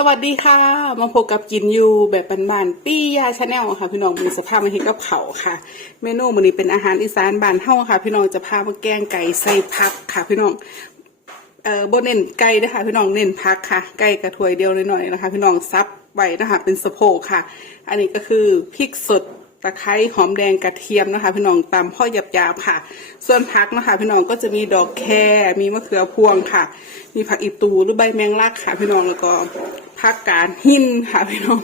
สวัสดีค่ะ มาพบกับกินยูแบบบ้านๆปี้ยาชาแนลค่ะ พี่น้องมีสภาพมาเห็นกับเขาค่ะ เมนูมื้อนี้เป็นอาหารอีสานบ้านเฮาค่ะ พี่น้องจะพามาแกงไก่ใส่ผักค่ะ พี่น้องเอ่อบนเน้นไก่เด้ค่ะพี่น้องเน้นผักค่ะ ไก่กระถวยเดียวหน่อยๆนะคะ พี่น้องซับไว้นะคะเป็นสะโพกค่ะ อันนี้ก็คือพริกสด ตะไคร้หอมแดงกระเทียมนะคะพี่น้องตำพ่อหยาบๆค่ะ ส่วนผักนะคะพี่น้องก็จะมีดอกแคมีมะเขือพวงค่ะ มีผักอีตูหรือใบแมงลักค่ะ พี่น้องแล้วก็ผักกาดหินค่ะพี่น้อง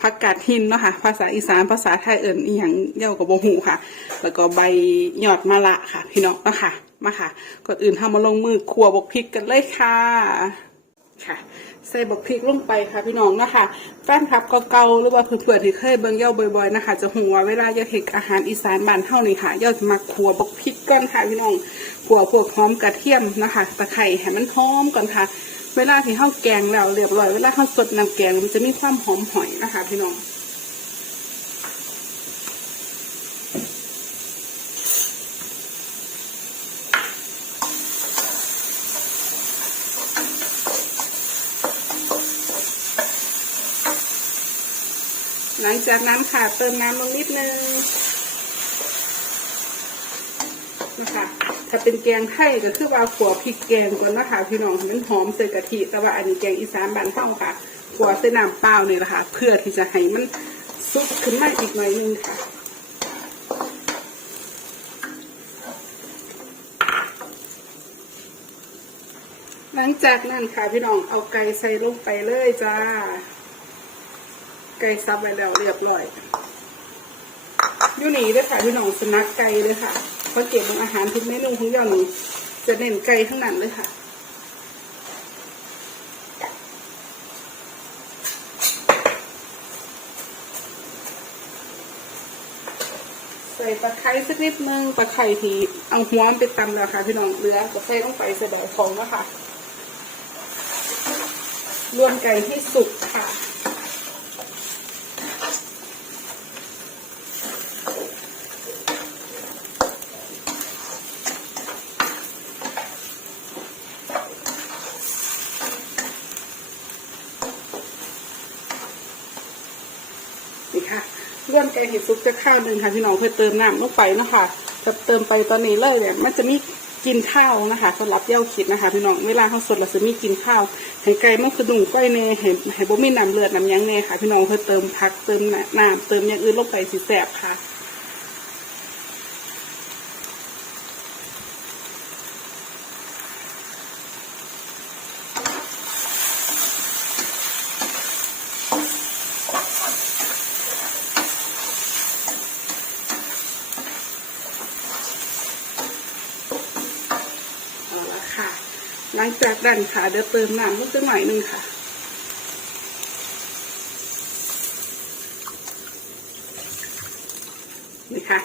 ผักกาดหินเนาะค่ะภาษาอีสานภาษาไทยเอิ่นอีหยังเย่ากับโบหูค่ะ แล้วก็ใบหยอดมะละค่ะ พี่น้องเนาะค่ะมาค่ะก่อนอื่นทำมาลงมือครัวบกพริกกันเลยค่ะ ค่ะ ใส่บักพริกลงไปค่ะพี่น้องนะคะแฟนคลับเก่าๆหรือว่าเพื่อนๆที่เคยเบิ่งเย่าบ่อยๆนะคะ จะหัวเวลาจะเห็ดอาหารอีสานบ้านเฮานี่ค่ะเย่าจะมาขัวบักพริกก่อนค่ะพี่น้องขัวพวกหอมกระเทียมนะคะตะไคร้ให้มันหอมก่อนค่ะ เวลาที่เฮาแกงแล้วเรียบร้อยเวลาเฮาสดน้ำแกงมันจะมีความหอมหอยนะคะ พี่น้อง หลังจากนั้นค่ะเติมน้ำลงนิดนึงนะคะถ้าเป็นแกงไทยก็คือว่าขัวพริกแกงก่อนนะคะพี่น้องให้มันหอมใส่กะทิแต่ว่าอันนี้แกงอีสานบ้านเฮาค่ะขัวใส่น้ำเปล่าเนี่ยแหละคะเพื่อที่จะให้มันซุกขึ้นมาอีกหน่อยนึงค่ะหลังจากนั้นค่ะพี่น้องเอาไก่ใส่ลงไปเลยจ้า ไก่ซับไว้แล้วเรียบร้อยอยู่นี่ด้วยค่ะพี่น้องสนักไก่เลยค่ะเพราะเก็บอาหารทุกเมนูของย่อนี่จะเน้นไก่ทั้งนั้นเลยค่ะใส่ตะไคร้สักนิดนึงตะไคร้ที่เอาหัวมันไปตำแล้วค่ะพี่น้องเหลือตะไคร้ต้องไปใส่ใบของแล้วค่ะรวนไก่ให้สุกค่ะ นี่ค่ะ เลื่อนไก่เห็ดซุปจะข้าวหนึ่งค่ะพี่น้องเพื่อเติมน้ำลงไปนะคะจะเติมไปตอนนี้เลยเนี่ยมันจะมีกินข้าวนะคะสำหรับเย้าคิดนะคะพี่น้องเวลาเขาสดเราจะมีกินข้าวไห้ไก่มันคือดุ่งก้อยเน่เห้ให้บุมีน้ำเลือดน้ำยังเน่ค่ะพี่น้องเพื่อเติมผักเติมน้ำเติมอย่างอื่นลงไปสีแสบค่ะ เอาละค่ะ หลังจากดันค่ะเดี๋ยวเติมน้ำลงไปหน่อยนึงค่ะนี่ค่ะ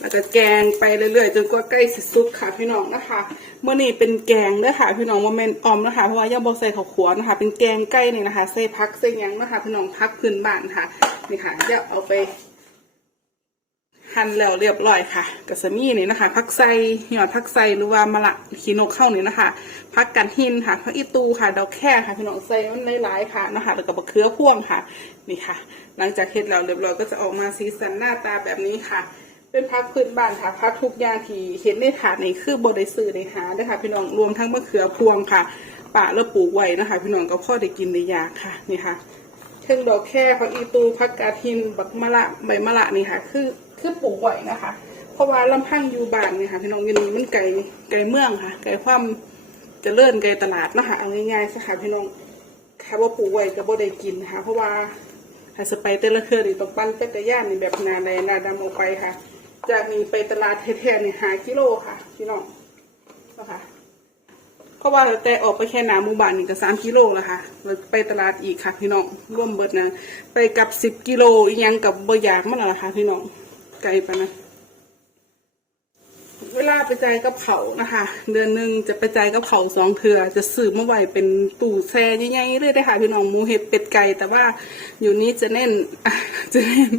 แล้วก็แกงไปเรื่อยๆจนกว่าใกล้สิสุกค่ะพี่น้องนะคะเมื่อนี้เป็นแกงเด้อค่ะพี่น้องว่าเมนออมนะคะเพราะว่าย่าบอใส่ข้าวขัวนะคะ เป็นแกงไก่นี่นะคะใส่พักใส่ยังนะคะพี่น้องพักพื้นบ้านค่ะนี่ค่ะจะเอาไป หั่นแล้วเรียบร้อยค่ะกระสมีนี่นะคะผักไซหยอดผักไซหรือว่ามะละขีนกเข้านี่นะคะผักกันหินค่ะผักอีตูค่ะดอกแค่ค่ะพี่น้องใส่มันหลายๆค่ะนะคะแล้วก็บะเขือพ่วงค่ะนี่ค่ะ หลังจากเฮ็ดแล้วเรียบร้อยก็จะออกมาสีสันหน้าตาแบบนี้ค่ะ เป็นพักพื้นบ้านค่ะพักทุกอย่างที่เห็นในถาดนี่คือบริสื่อในหาด้วยค่ะพี่น้องรวมทั้งมะเขือพวงค่ะป่าแล้วปลูกไว้นะคะ พี่น้องก็พ่อได้กินได้ยากค่ะนี่ค่ะ เช่นดอกแค่ผักอีตูผักกาดหินบักมะละใบมะละนี่ค่ะ คือคือปลูกไว้นะคะ เพราะว่าลำพังอยู่บ้านนี่ค่ะพี่น้องอยันนี้มันไก่ไก่เมืองค่ะ ไก่ความจะเลื่อนไก่ตลาดเนาะคะเอาง่ายๆสักค่ะพี่น้องแค่ว่าปลูกไว้ก็บ่ได้กินนะคะเพราะว่าถ้าสไปแต่ละเทือนี่ต้องปั้นเป็ดย่านนี่แบบนาแลนาดำออกไปค่ะ จากนี้ไปตลาดแท้ๆนี่หากิโลค่ะ พี่น้องนะคะ เพราะว่าแต่ออกไปแค่หนาหมู่บ้านนี่ก็สามกิโลแล้วค่ะแล้วไปตลาดอีกค่ะพี่น้องร่วมเบิดนะไปกับสิบกิโลอีกยังกับบ่อยากมันแล้วล่ะค่ะพี่น้องไกลไปนะเวลาไปจ่ายกับเขานะคะ เดือนหนึ่งจะไปจ่ายกับเขาสองเทือจะซื้อมาไว้เป็นตู้แช่ใหญ่ๆเลยได้ค่ะพี่น้องหมูเห็ดเป็ดไก่แต่ว่าอยู่นี้จะเน้นจะเน้น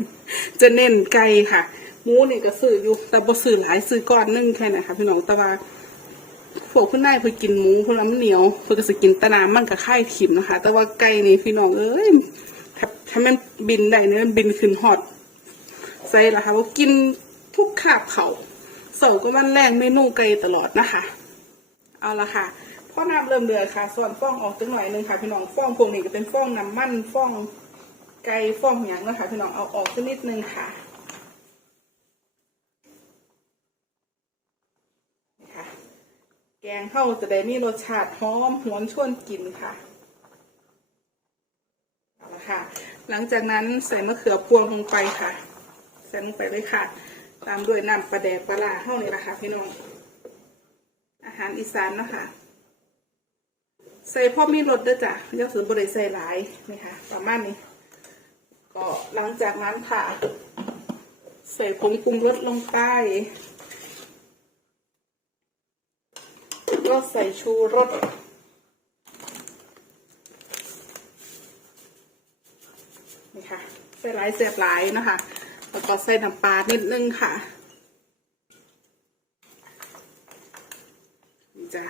จะเน้นไก่ค่ะหมูนี่ก็ซื้ออยู่แต่บ่ซื้อหลายซื้อก้อนหนึงแค่นั้นค่ะพี่น้องแต่ว่า พวกเพื่อนนายเพื่อกินหมูเพื่อน้ำเหนียวเพื่อก็จะกินตะนามมันกับข้ายขิมนะคะ แต่ว่าไก่นี่พี่น้องเอ้ยถ้าถ้ามันบินได้เนี่ยมันบินขึ้นฮอตใส่ละค่ะว่ากินทุกคาบเขาเสิร์ฟก็มันแรงเมนูไก่ตลอดนะคะ เอาละค่ะพ่อน้ำเริ่มเดือดค่ะ ส่วนฟองออกจังหน่อยนึงค่ะ พี่น้องฟองพวกนี้ก็เป็นฟองน้ำมันฟองไก่ฟองหยังนะคะพี่น้องเอาออกสักนิดนึงค่ะนี่ค่ะ แกงเข้าจะได้มีรสชาติหอมหวนชวนกินค่ะเอาละค่ะหลังจากนั้นใส่มะเขือพวงลงไปค่ะ ใส่ลงไปเลยค่ะ ตามด้วยน้ำปลาแดกปลาร้าเข้านี่แหละค่ะพี่น้อง อาหารอีสานเนาะค่ะ ใส่พ่อมีรสด้วยจ้ะยกสือบริใส่หลายนี่ค่ะประมาณนี้ ก็หลังจากนั้นค่ะ ใส่ผงปรุงรสลงไป ก็ใส่ชูรสนี่ค่ะใส่หลายเสียบหลายนะคะแล้วก็ใส่น้ำปลานิดนึงค่ะนี่จ้ะ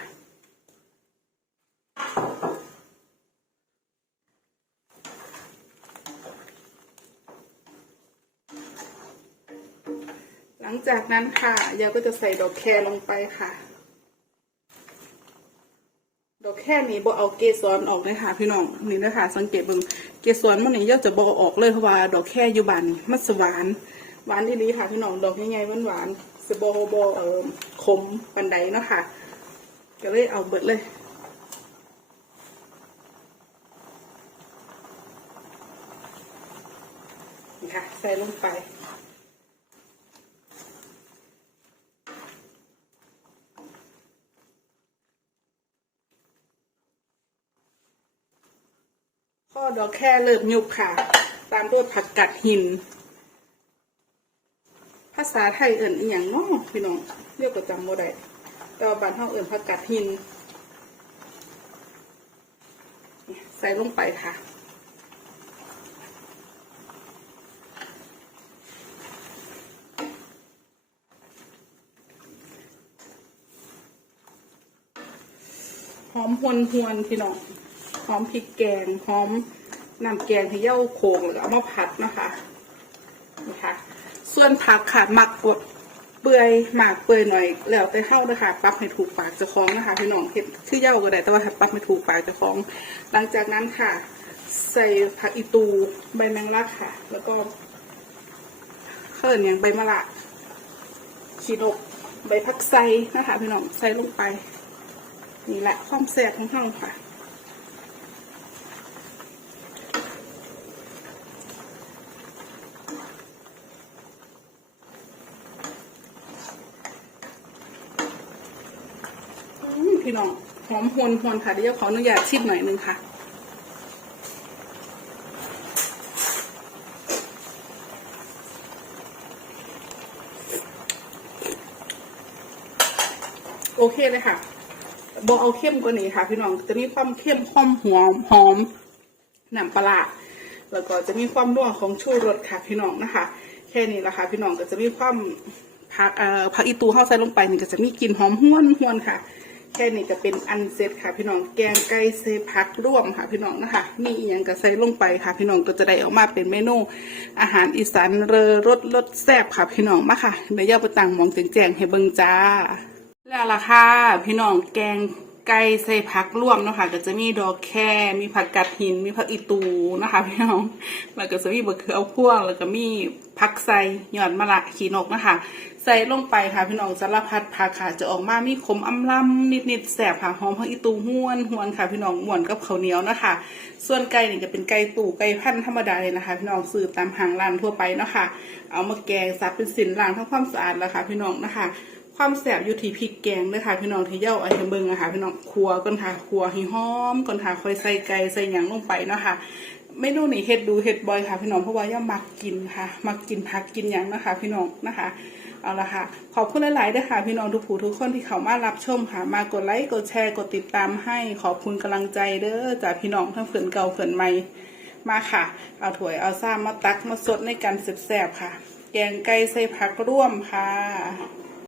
หลังจากนั้นค่ะยาก็จะใส่ดอกแครลงไปค่ะ แค่นี้บ่เอาเกสรออกเลยค่ะพี่น้องนี่นะคะสังเกตเบิ่งเกสรมันนี่ยาจะบ่ออกเลยเพราะว่าดอกแค่อยู่บานนี่มันสหวานหวานที่นี้ค่ะพี่น้องดอกใหญ่ๆหวานๆสิบ่บ่เอ่อขมปันใดเนาะค่ะก็เลยเอาเบิดเลยนะค่ะใส่ลงไป ดอกแค่เลิศยุบค่ะ ตามด้วยผักกัดหิน ภาษาไทยเอิ่นอหย่างเน้อพี่น้องเรียกประจำโมได้แต่ว่าบ้านเฮาเอิ่นผักกัดหิน ใส่ลงไปค่ะหอมหวนหวนพี่น้อง หอมพริกแกง หอม น้ำแกงที่เย่าโขงแล้วก็เอามาผัดนะคะนี่ค่ะส่วนผักค่ะหมักกดเปื่อยหมักเปื่อยหน่อยแล้วแต่เข้านะคะปรับให้ถูกปากเจ้าของนะคะพี่น้องเห็ดชื่อเย่าก็ได้แต่ว่าปรับให้ถูกปากเจ้าของ หลังจากนั้นค่ะ ใส่ผักอีตูใบแมงลักค่ะ แล้วก็เขินอย่างใบมะระขีดกใบพักไซนะคะพี่น้องใส่ลงไปนี่แหละความแซ่บของเราค่ะ อืม พี่น้องหอมหวนหวนค่ะเดี๋ยวขออนุญาตชิมหน่อยนึงค่ะโอเคเลยค่ะบอกเอาเข้มกว่านี้ค่ะ พี่น้องจะมีความเข้มความหอมหอมหน้ำปลาร้าแล้วก็จะมีความนัวของชูรสค่ะพี่น้องนะคะ แค่นี้แหละค่ะพี่น้องก็จะมีความผักเอ่อผักอีตูเข้าใส่ลงไปนี่ก็จะมีกลิ่นหอมห้วนห้วนค่ะ แค่นี้ก็เป็นอันเสร็จค่ะ พี่น้องแกงไก่เซผักร่วมค่ะพี่น้องนะคะมีอย่างก็ใส่ลงไปค่ะ พี่น้องก็จะได้ออกมาเป็นเมนูอาหารอีสานเรอรสรสแซ่บค่ะพี่น้องมาค่ะเดี๋ยวย่าไปตังมองแจงๆให้เบิ่งจ้า แล้วล่ะค่ะพี่น้องแกง ไก่ใส่ผักร่วมเนาะค่ะก็จะมีดอกแค่มีผักกัดหิน มีผักอีตูนะคะพี่น้องแล้วก็จะมีบะเขือพ่วง แล้วก็มีผักใส่หยอดมะระขีนกนะคะ ใส่ลงไปค่ะพี่น้องสารพัดผักค่ะ จะออกมามีขมอำลำนิดๆแสบค่ะหอมผักอีตูห้วนหวนค่ะ พี่น้องหวนกับข้าวเหนียวนะคะ ส่วนไก่เนี่ยจะเป็นไก่ตู่ไก่พันธุ์ธรรมดาเลยนะคะ พี่น้องซื้อตามห้างร้านทั่วไปเนาะค่ะเอามาแกงซับเป็นสินล้างทำความสะอาดแล้วค่ะ พี่น้องนะคะ ความแสบอยู่ที่พริกแกงเลยค่ะพี่น้องที่เย่าไอ้เบิงอะคะพี่น้องครัวก่อนค่ะครัวให้หอมก่อนค่ะค่อยใส่ไก่ใส่หยังลงไปเนาะค่ะเมนูนี้เฮ็ดดูเฮ็ดบ่อยค่ะพี่น้องเพราะว่าย่ามักกินค่ะ มักกินผักกินหยังนะคะพี่น้องนะคะเอาละค่ะ ขอบคุณหลายๆด้วยค่ะ พี่น้องทุกผู้ทุกคนที่เข้ามารับชมค่ะ มากดไลค์กดแชร์กดติดตามให้ขอบคุณกำลังใจเด้อจากพี่น้องทั้งเพื่อนเก่าเพื่อนใหม่มาค่ะ เอาถ้วยเอาซ้ำมาตักมาสดในกันแซ่บๆค่ะ แกงไก่ใส่ผักร่วมค่ะ